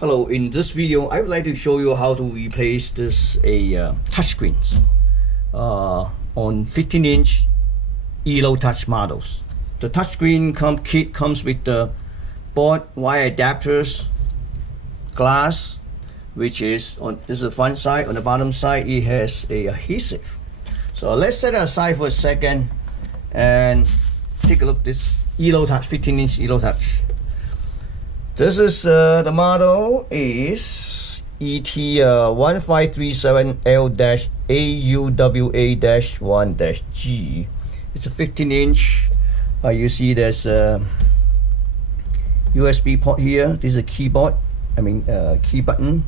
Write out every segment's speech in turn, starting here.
Hello, in this video I would like to show you how to replace this touchscreens on 15-inch ELO touch models. The touchscreen kit comes with the board, wire adapters, glass, which is on this is the front side. On the bottom side it has a adhesive. So let's set it aside for a second and take a look at this ELO touch, 15-inch ELO touch. This is the model is ET1537L-AUWA-1-G. It's a 15-inch. You see there's a USB port here. This is a keyboard. Key button.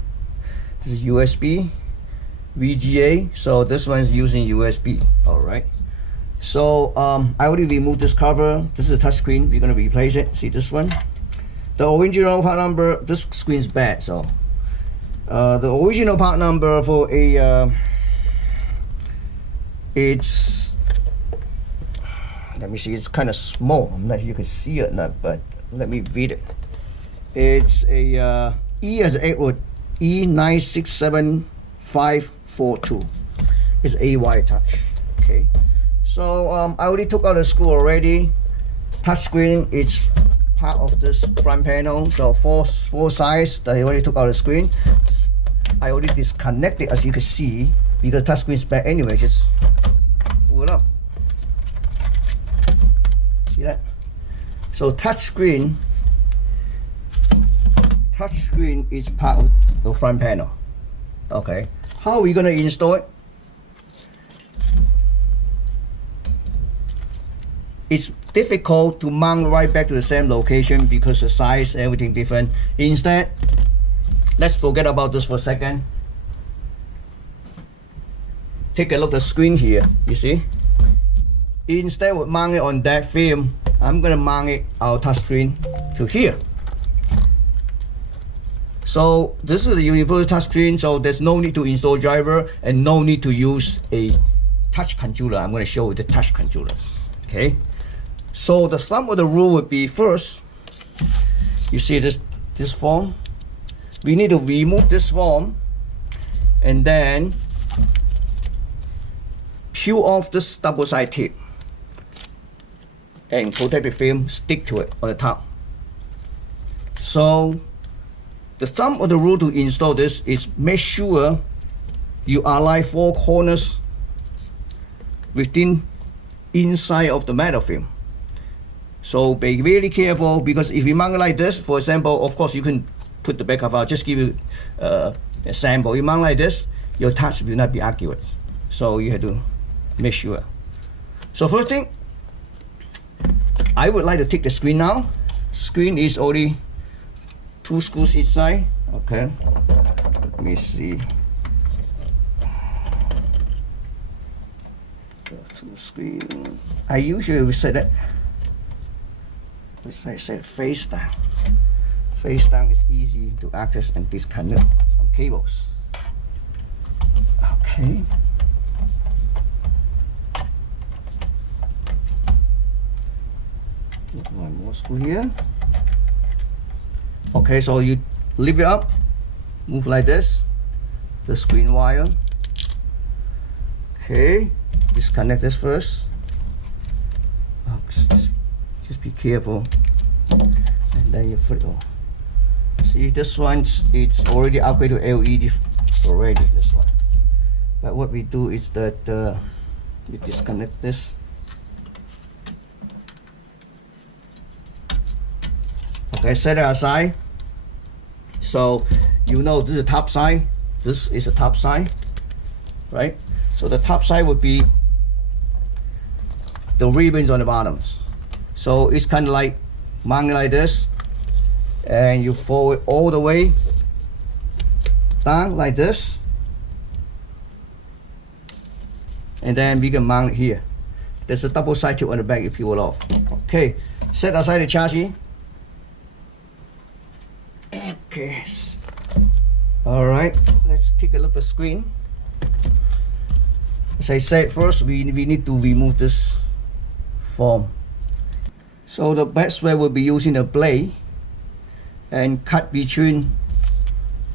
This is USB, VGA. So this one's using USB. All right. So I already removed this cover. This is a touch screen. We're gonna replace it. See this one. The original part number, this screen's bad, so the original part number for it's, let me see, it's kind of small. I'm not sure you can see it now, but let me read it. It's a E as Edward, E967542. It's AY touch. Okay, so I already took out the screw already. Touch screen, it's part of this front panel, so four sides that I already took out the screen. I already disconnected, as you can see, because touch screen is back anyway. Just pull it up. See that? So touch screen is part of the front panel. Okay, how are we gonna install it? It's difficult to mount right back to the same location because the size, everything different. Instead, let's forget about this for a second. Take a look at the screen here, you see? Instead of mounting it on that film, I'm gonna mount it, our touch screen, to here. So this is a universal touch screen, so there's no need to install driver and no need to use a touch controller. I'm gonna show you the touch controllers, okay? So the sum of the rule would be, first, you see this form, we need to remove this form and then peel off this double side tape and protective film, stick to it on the top. So the sum of the rule to install this is make sure you align four corners within inside of the metal film. So be really careful, because if you mount it like this, for example, of course you can put the back cover. I'll just give you a sample. You mount like this, your touch will not be accurate. So you have to make sure. So first thing, I would like to take the screen now. Screen is already 2 screws each side. Okay, let me see. 2 screens. I usually will set that. Which I said face down. Face down is easy to access and disconnect some cables. Okay. Put one more screw here. Okay, so you lift it up, move like this, the screen wire. Okay, disconnect this first. Just be careful, and then you flip it off. See, this one's it's already upgraded to LED already. This one, but what we do is that we disconnect this. Okay, set it aside. So you know this is the top side. This is the top side, right? So the top side would be the ribbons on the bottoms. So it's kind of like mounted like this, and you fold it all the way down like this, and then we can mount it here. There's a double side tip on the back if you will off. Okay, set aside the chassis. Okay, all right, let's take a look at the screen. As I said, first we need to remove this form. So the best way will be using a blade and cut between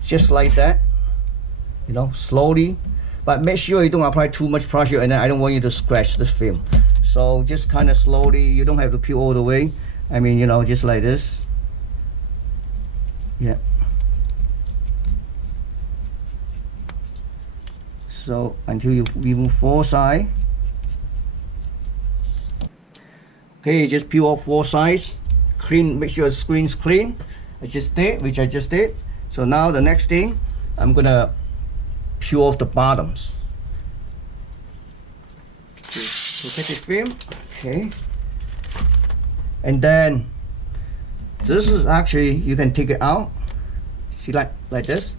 just like that, you know, slowly, but make sure you don't apply too much pressure, and then I don't want you to scratch the film. So just kind of slowly, you don't have to peel all the way. I mean, you know, just like this. Yeah. So until you remove 4 sides. Okay, just peel off 4 sides. Clean, make sure the screen's clean. I just did, which I just did. So now the next thing, I'm gonna peel off the bottoms. Protective film, okay. And then this is actually, you can take it out. See, like this.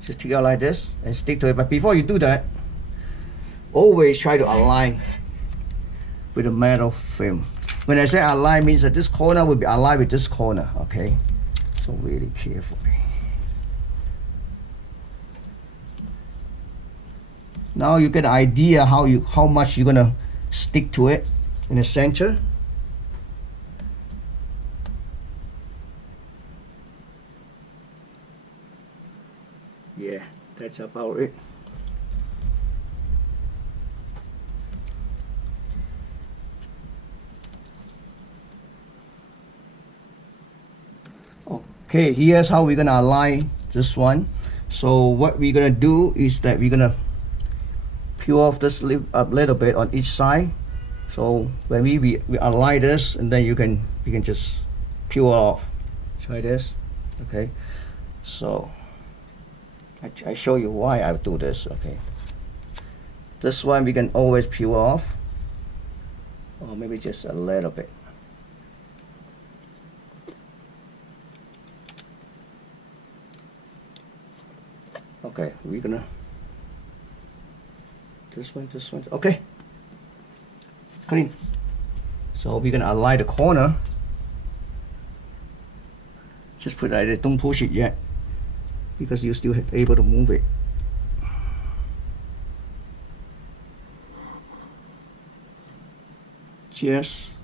Just take it out like this and stick to it. But before you do that, always try to align with the metal film. When I say align, means that this corner will be aligned with this corner, okay? So really carefully. Now you get an idea how much you're gonna stick to it in the center. Yeah, that's about it. Okay, here's how we're gonna align this one. So what we're gonna do is that we're gonna peel off this a little bit on each side. So when we align this, and then you can just peel off. Try this, okay? So I show you why I do this, okay? This one we can always peel off, or maybe just a little bit. Okay, we're gonna this one, okay, clean. So we're gonna align the corner. Just put it like this, don't push it yet, because you're still able to move it. Just